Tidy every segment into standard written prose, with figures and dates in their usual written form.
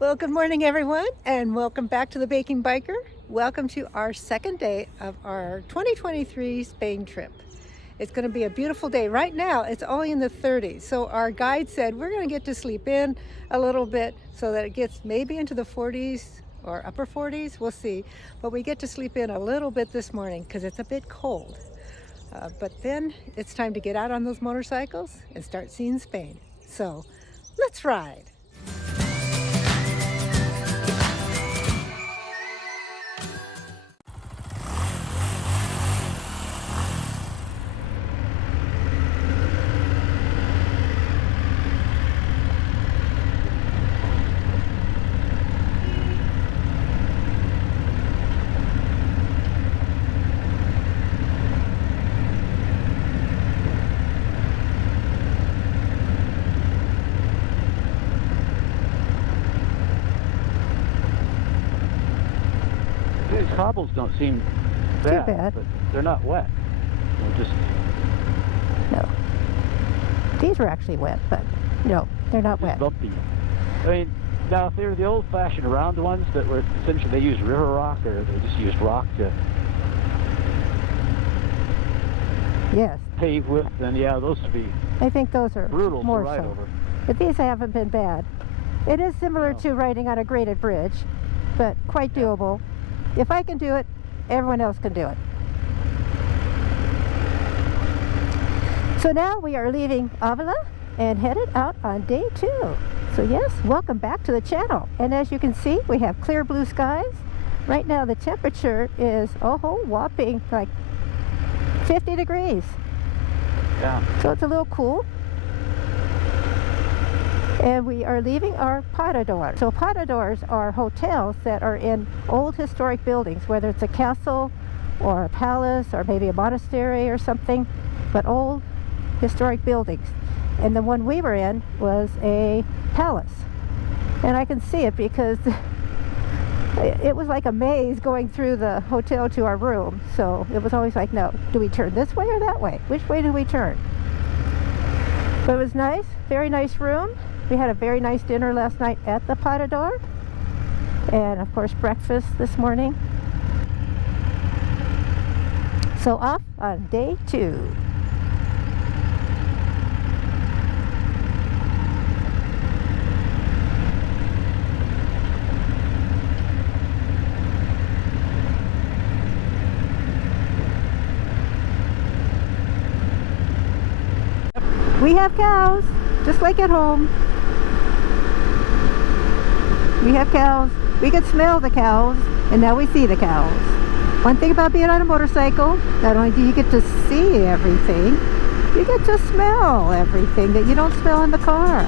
Well, good morning everyone, and welcome back to the Baking Biker. Welcome to our second day of our 2023 Spain trip. It's going to be a beautiful day. Right now it's only in the 30s, so our guide said we're going to get to sleep in a little bit so that it gets maybe into the 40s or upper 40s, we'll see. But we get to sleep in a little bit this morning because it's a bit cold. But then it's time to get out on those motorcycles and start seeing Spain. So let's ride. These cobbles don't seem bad, but they're not wet. They're just No. These were actually wet, but no, they're not wet. bumpy. I mean, now if they were the old-fashioned round ones that were essentially they used river rock or they just used rock to pave with, then yeah, those would be I think those are brutal more to ride so. over. But these haven't been bad. It is similar to riding on a graded bridge, but quite doable. If I can do it, everyone else can do it. So now we are leaving Avila and headed out on day 2. So yes, welcome back to the channel. And as you can see, we have clear blue skies. Right now the temperature is whopping like 50 degrees. Yeah. So it's a little cool. And we are leaving our Parador. So Paradors are hotels that are in old historic buildings, whether it's a castle or a palace or maybe a monastery or something, but old historic buildings. And the one we were in was a palace. And I can see it because it was like a maze going through the hotel to our room. So it was always like, no, do we turn this way or that way? Which way do we turn? But it was nice, very nice room. We had a very nice dinner last night at the Parador, and of course breakfast this morning. So off on day 2. We have cows, just like at home. We have cows. We could smell the cows, and now we see the cows. One thing about being on a motorcycle, not only do you get to see everything, you get to smell everything that you don't smell in the car.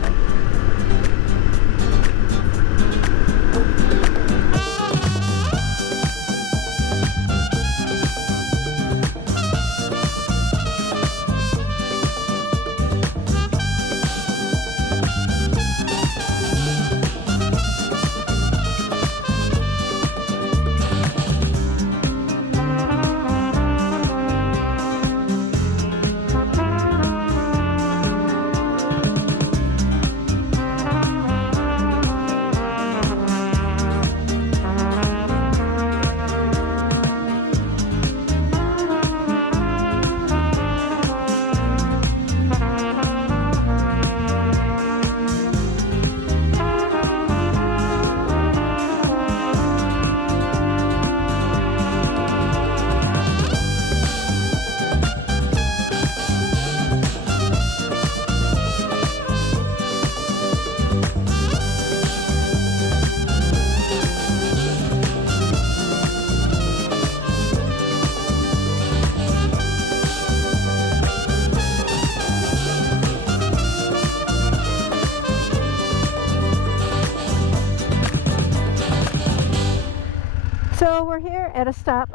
So we're here at a stop.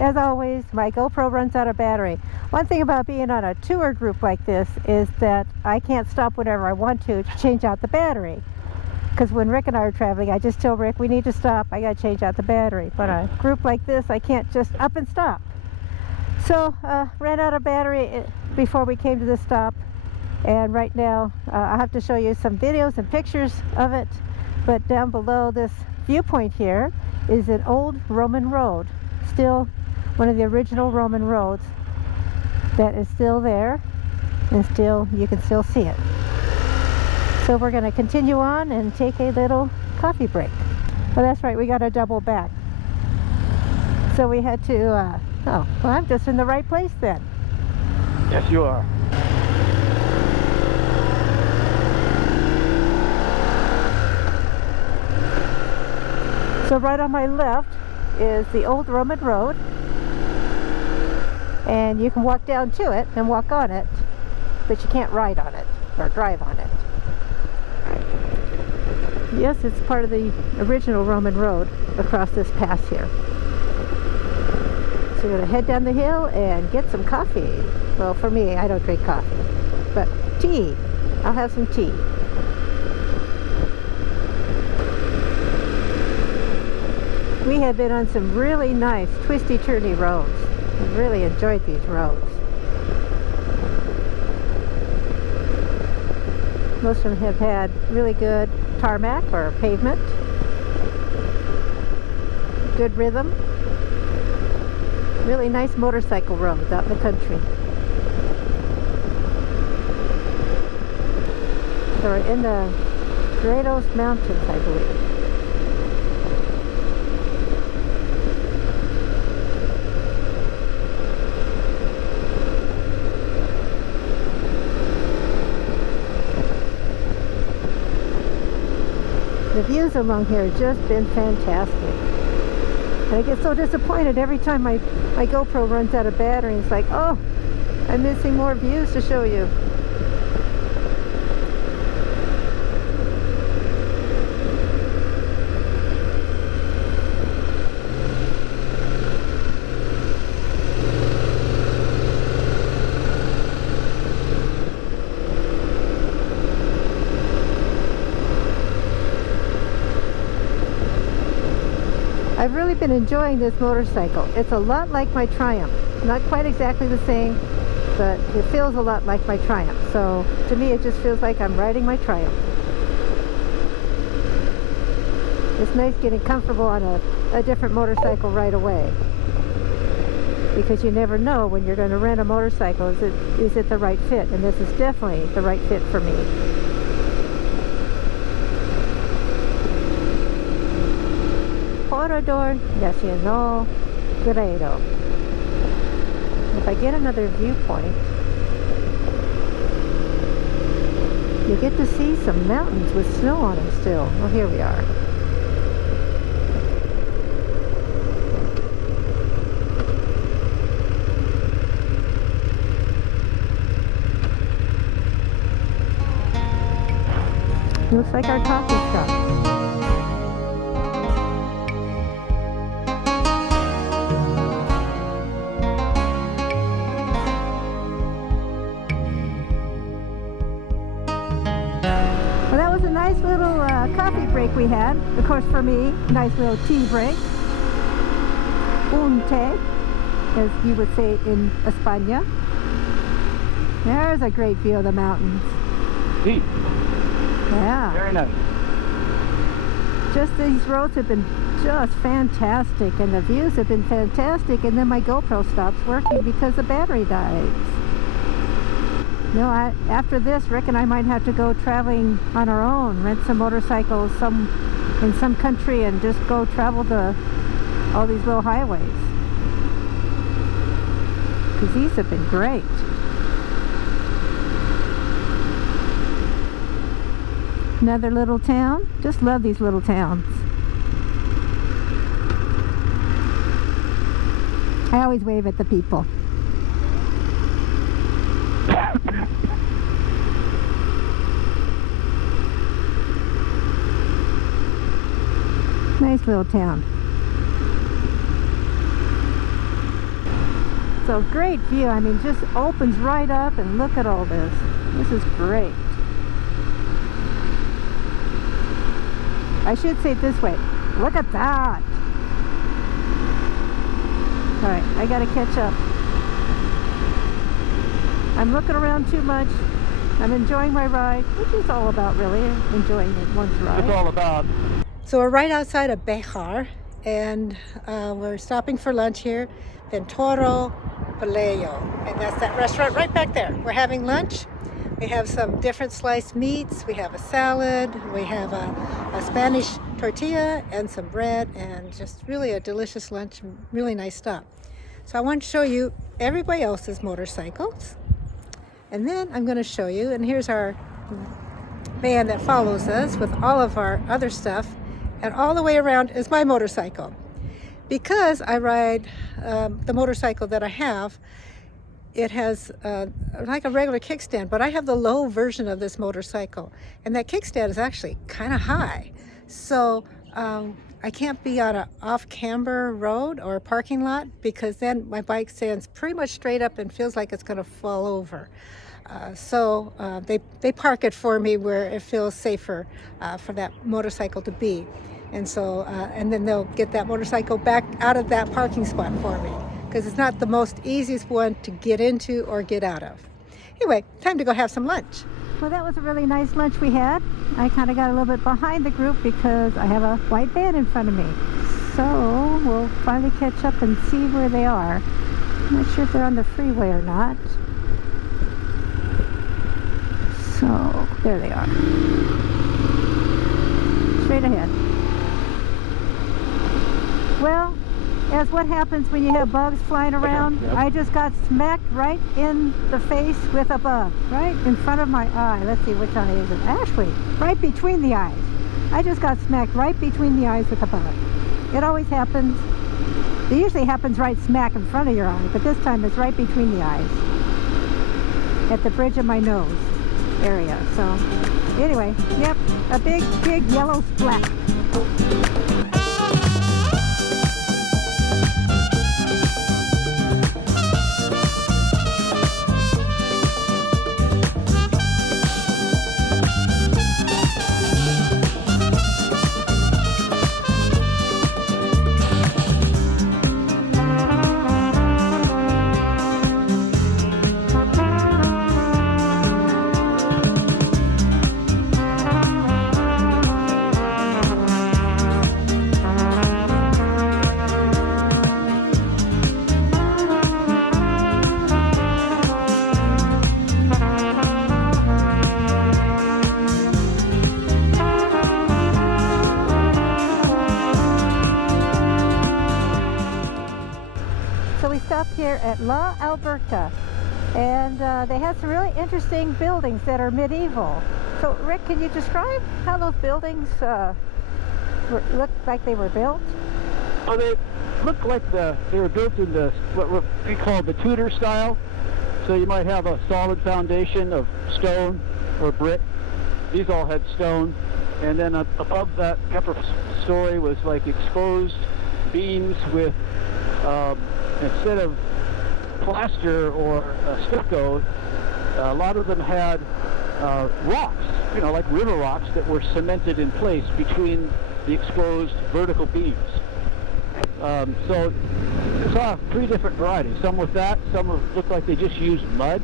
As always, my GoPro runs out of battery. One thing about being on a tour group like this is that I can't stop whenever I want to change out the battery. Because when Rick and I are traveling, I just tell Rick, we need to stop, I gotta change out the battery. But a group like this, I can't just up and stop. So ran out of battery before we came to this stop, and right now I have to show you some videos and pictures of it. But down below this viewpoint here is an old Roman road, still one of the original Roman roads that is still there, and still you can still see it. So we're going to continue on and take a little coffee break. Oh, that's right, we got to double back. So we had to, oh, well, I'm just in the right place then. Yes, you are. So right on my left is the old Roman road, and you can walk down to it and walk on it, but you can't ride on it or drive on it. Yes, it's part of the original Roman road across this pass here. So we're going to head down the hill and get some coffee. Well, for me, I don't drink coffee, but tea. I'll have some tea. We have been on some really nice twisty-turny roads. I've really enjoyed these roads. Most of them have had really good tarmac or pavement, good rhythm, really nice motorcycle roads out in the country. They're in the Gredos Mountains, I believe. The views along here have just been fantastic. And I get so disappointed every time my GoPro runs out of battery. It's like, oh, I'm missing more views to show you. I've really been enjoying this motorcycle. It's a lot like my Triumph. Not quite exactly the same, but it feels a lot like my Triumph. So to me it just feels like I'm riding my Triumph. It's nice getting comfortable on a different motorcycle right away, because you never know when you're going to rent a motorcycle, is it the right fit? And this is definitely the right fit for me. Parador de Gredos. If I get another viewpoint, you get to see some mountains with snow on them still. Well, here we are. Looks like our coffee shop. Coffee break we had. Of course, for me, nice little tea break. Un té, as you would say in España. There's a great view of the mountains. Neat. Yeah. Very nice. Just these roads have been just fantastic, and the views have been fantastic, and then my GoPro stops working because the battery dies. You know, after this, Rick and I might have to go traveling on our own, rent some motorcycles in some country and just go travel to all these little highways. Because these have been great. Another little town. Just love these little towns. I always wave at the people. Nice little town. So great view. I mean, just opens right up, and look at all this. This is great. I should say it this way. Look at that. Alright, I gotta catch up. I'm looking around too much. I'm enjoying my ride, which is all about really enjoying one's ride. It's all about. So we're right outside of Bejar, and we're stopping for lunch here, Ventorro Pelayo, and that's that restaurant right back there. We're having lunch. We have some different sliced meats. We have a salad. We have a Spanish tortilla and some bread, and just really a delicious lunch. Really nice stop. So I want to show you everybody else's motorcycles, and then I'm going to show you. And here's our van that follows us with all of our other stuff. And all the way around is my motorcycle. Because I ride the motorcycle that I have, it has like a regular kickstand, but I have the low version of this motorcycle. And that kickstand is actually kind of high. So I can't be on an off-camber road or a parking lot, because then my bike stands pretty much straight up and feels like it's going to fall over. So they park it for me where it feels safer for that motorcycle to be. And so, and then they'll get that motorcycle back out of that parking spot for me, because it's not the most easiest one to get into or get out of. Anyway, time to go have some lunch. Well, that was a really nice lunch we had. I kind of got a little bit behind the group because I have a white van in front of me. So we'll finally catch up and see where they are. I'm not sure if they're on the freeway or not. So there they are. Straight ahead. Well, as what happens when you have bugs flying around, Yep. I just got smacked right in the face with a bug, right in front of my eye. Let's see, which eye is it? Actually, right between the eyes. I just got smacked right between the eyes with a bug. It always happens. It usually happens right smack in front of your eye, but this time it's right between the eyes, at the bridge of my nose area. So anyway, yep, a big yellow splat. Here at La Alberca, and they have some really interesting buildings that are medieval. So Rick, can you describe how those buildings look like they were built? Oh, they look like they were built in what we call the Tudor style. So you might have a solid foundation of stone or brick. These all had stone, and then above that upper story was like exposed beams with instead of plaster or stucco, a lot of them had rocks, like river rocks that were cemented in place between the exposed vertical beams. So I saw three different varieties. Some with that, some looked like they just used mud,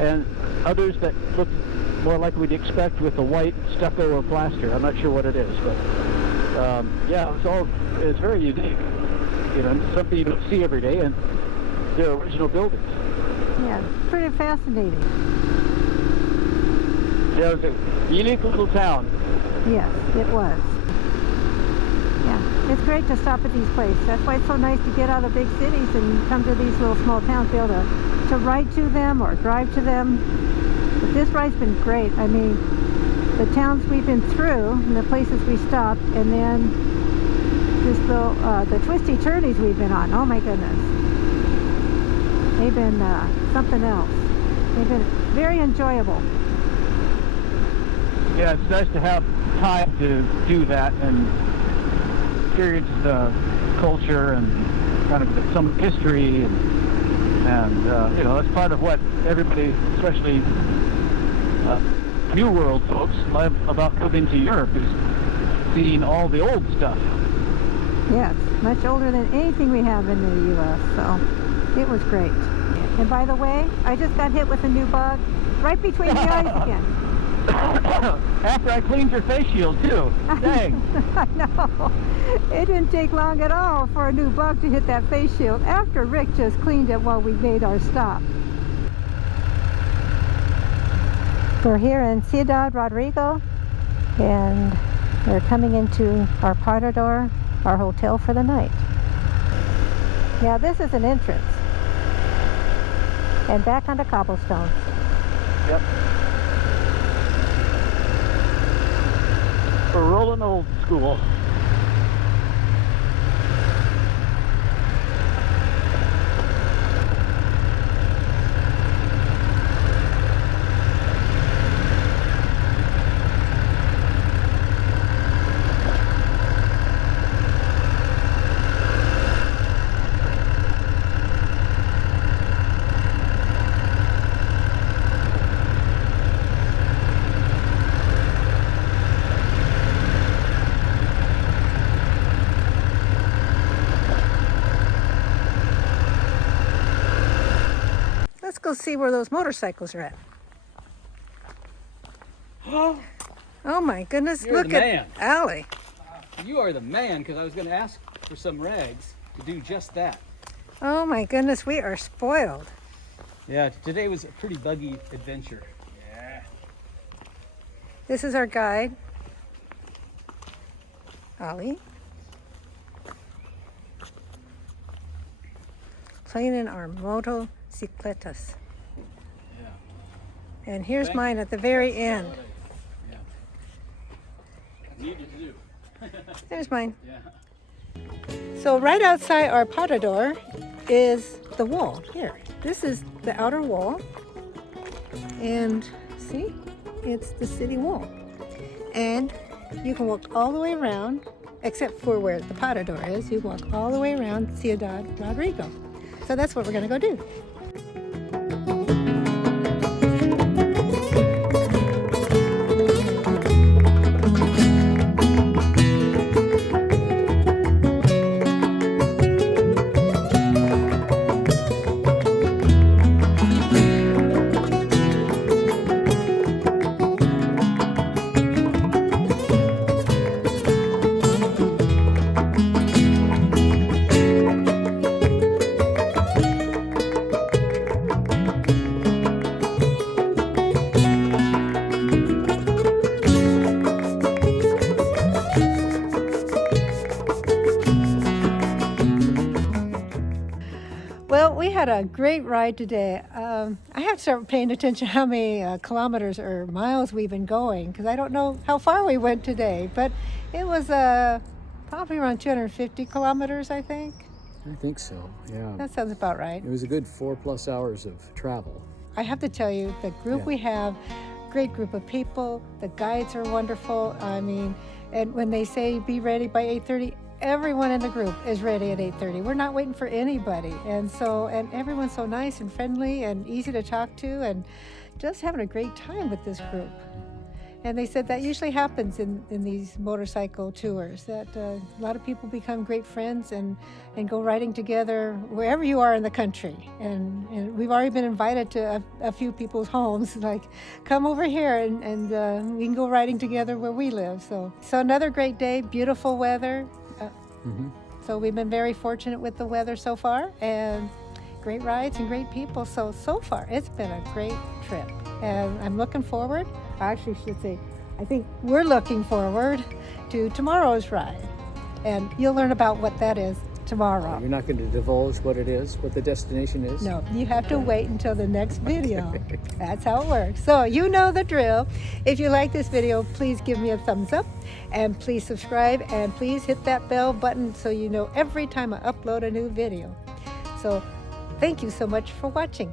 and others that looked more like we'd expect with the white stucco or plaster. I'm not sure what it is, but yeah, it's very unique. Something you don't see every day, and they're original buildings. Yeah, pretty fascinating. Yeah, it was a unique little town. Yes, it was. Yeah, it's great to stop at these places. That's why it's so nice to get out of big cities and come to these little small towns, be able to ride to them or drive to them. But this ride's been great. I mean, the towns we've been through and the places we stopped, and then just the twisty turnies we've been on. Oh my goodness. They've been something else. They've been very enjoyable. Yeah, it's nice to have time to do that and experience the culture and kind of some history, and that's part of what everybody, especially New World folks, love about coming to Europe, is seeing all the old stuff. Yes, much older than anything we have in the U.S., so it was great. And by the way, I just got hit with a new bug. right between the eyes again. After I cleaned your face shield too. Dang. I know. It didn't take long at all for a new bug to hit that face shield after Rick just cleaned it while we made our stop. We're here in Ciudad Rodrigo and we're coming into our Parador, our hotel for the night. Now this is an entrance. And back onto cobblestones. Yep. We're rolling old school. Let's go see where those motorcycles are at. Oh my goodness, You're look the at man. Allie. You are the man, because I was going to ask for some rags to do just that. Oh my goodness, we are spoiled. Yeah, today was a pretty buggy adventure. Yeah. This is our guide, Ollie. Playing in our motocicletas. Yeah. And here's Thank mine at the very end. Yeah. Needed to do. There's mine. Yeah. So right outside our Parador is the wall here. This is the outer wall. And see, it's the city wall. And you can walk all the way around, except for where the Parador is. You walk all the way around Ciudad Rodrigo. So that's what we're going to go do. Well, we had a great ride today. I have to start paying attention how many kilometers or miles we've been going, because I don't know how far we went today, but it was probably around 250 kilometers, I think. I think so, yeah. That sounds about right. It was a good 4+ hours of travel. I have to tell you, the group we have, great group of people, the guides are wonderful. I mean, and when they say be ready by 8:30, everyone in the group is ready at 8:30. We're not waiting for anybody. And everyone's so nice and friendly and easy to talk to, and just having a great time with this group. And they said that usually happens in these motorcycle tours, that a lot of people become great friends and go riding together wherever you are in the country. And we've already been invited to a few people's homes, like, come over here and we can go riding together where we live. So another great day, beautiful weather. So we've been very fortunate with the weather so far, and great rides and great people. So far, it's been a great trip. And I'm looking forward, I actually should say, I think we're looking forward to tomorrow's ride. And you'll learn about what that is tomorrow. You're not going to divulge what it is, what the destination is? No, you have to wait until the next video. That's how it works. So you know the drill. If you like this video, please give me a thumbs up, and please subscribe, and please hit that bell button so you know every time I upload a new video. So thank you so much for watching.